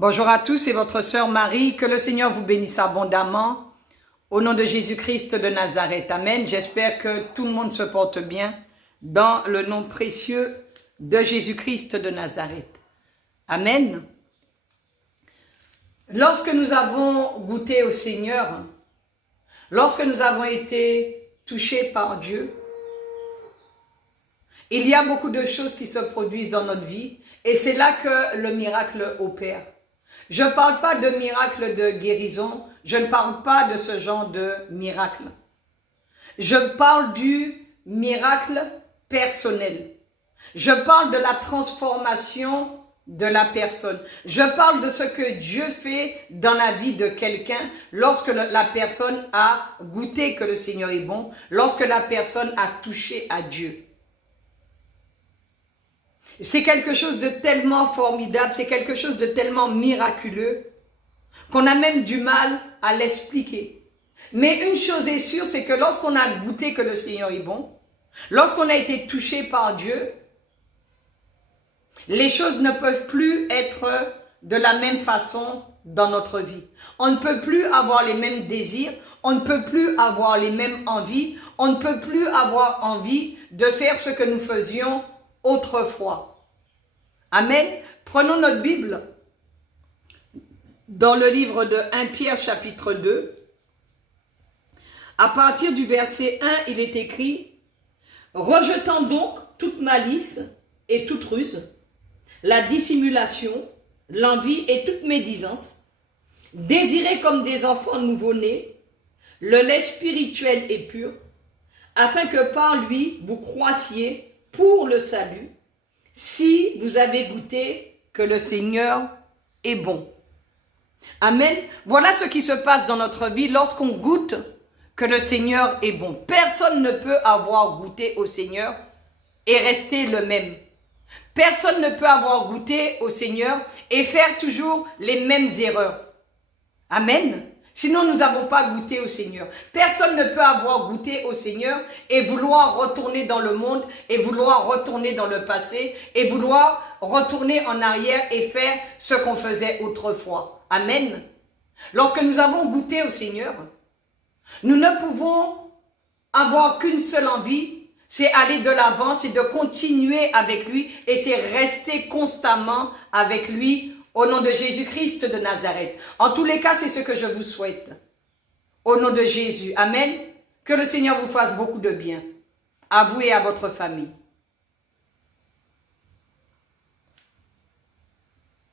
Bonjour à tous, c'est votre sœur Marie. Que le Seigneur vous bénisse abondamment. Au nom de Jésus-Christ de Nazareth. Amen. J'espère que tout le monde se porte bien dans le nom précieux de Jésus-Christ de Nazareth. Amen. Lorsque nous avons goûté au Seigneur, lorsque nous avons été touchés par Dieu, il y a beaucoup de choses qui se produisent dans notre vie et c'est là que le miracle opère. Je ne parle pas de miracle de guérison, je ne parle pas de ce genre de miracle. Je parle du miracle personnel. Je parle de la transformation de la personne. Je parle de ce que Dieu fait dans la vie de quelqu'un lorsque la personne a goûté que le Seigneur est bon, lorsque la personne a touché à Dieu. C'est quelque chose de tellement formidable, c'est quelque chose de tellement miraculeux qu'on a même du mal à l'expliquer. Mais une chose est sûre, c'est que lorsqu'on a goûté que le Seigneur est bon, lorsqu'on a été touché par Dieu, les choses ne peuvent plus être de la même façon dans notre vie. On ne peut plus avoir les mêmes désirs, on ne peut plus avoir les mêmes envies, on ne peut plus avoir envie de faire ce que nous faisions autrefois. Amen. Prenons notre Bible dans le livre de 1 Pierre chapitre 2. À partir du verset 1, il est écrit « Rejetant donc toute malice et toute ruse, la dissimulation, l'envie et toute médisance, désirez comme des enfants nouveau-nés le lait spirituel et pur, afin que par lui vous croissiez pour le salut, si vous avez goûté que le Seigneur est bon. » Amen. Voilà ce qui se passe dans notre vie lorsqu'on goûte que le Seigneur est bon. Personne ne peut avoir goûté au Seigneur et rester le même. Personne ne peut avoir goûté au Seigneur et faire toujours les mêmes erreurs. Amen. Sinon, nous n'avons pas goûté au Seigneur. Personne ne peut avoir goûté au Seigneur et vouloir retourner dans le monde, et vouloir retourner dans le passé, et vouloir retourner en arrière et faire ce qu'on faisait autrefois. Amen. Lorsque nous avons goûté au Seigneur, nous ne pouvons avoir qu'une seule envie, c'est aller de l'avant, c'est de continuer avec lui et c'est rester constamment avec lui au nom de Jésus-Christ de Nazareth. En tous les cas, c'est ce que je vous souhaite. Au nom de Jésus. Amen. Que le Seigneur vous fasse beaucoup de bien. À vous et à votre famille.